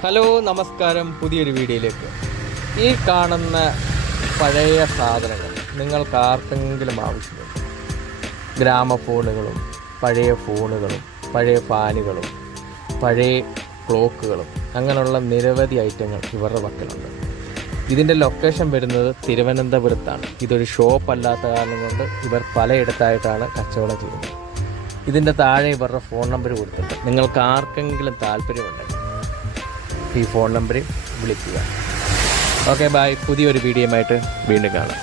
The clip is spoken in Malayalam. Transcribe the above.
ഹലോ നമസ്കാരം, പുതിയൊരു വീഡിയോയിലേക്ക്. ഈ കാണുന്ന പഴയ സാധനങ്ങൾ നിങ്ങൾക്ക് ആർക്കെങ്കിലും ആവശ്യമുണ്ട്? ഗ്രാമഫോണുകളും പഴയ ഫോണുകളും പഴയ ഫാനുകളും പഴയ ക്ലോക്കുകളും അങ്ങനെയുള്ള നിരവധി ഐറ്റങ്ങൾ ഇവരുടെ പക്കലുണ്ട്. ഇതിൻ്റെ ലൊക്കേഷൻ വരുന്നത് തിരുവനന്തപുരത്താണ്. ഇതൊരു ഷോപ്പ് അല്ലാത്ത കാരണം കൊണ്ട് ഇവർ പലയിടത്തായിട്ടാണ് കച്ചവടം ചെയ്യുന്നത്. ഇതിൻ്റെ താഴെ ഇവരുടെ ഫോൺ നമ്പർ കൊടുത്തിട്ടുണ്ട്. നിങ്ങൾക്ക് ആർക്കെങ്കിലും താല്പര്യമുണ്ടെങ്കിൽ ഈ ഫോൺ നമ്പറിൽ വിളിക്കുക. Okay, bye. പുതിയൊരു വീഡിയോയുമായിട്ട് വീണ്ടും കാണാം.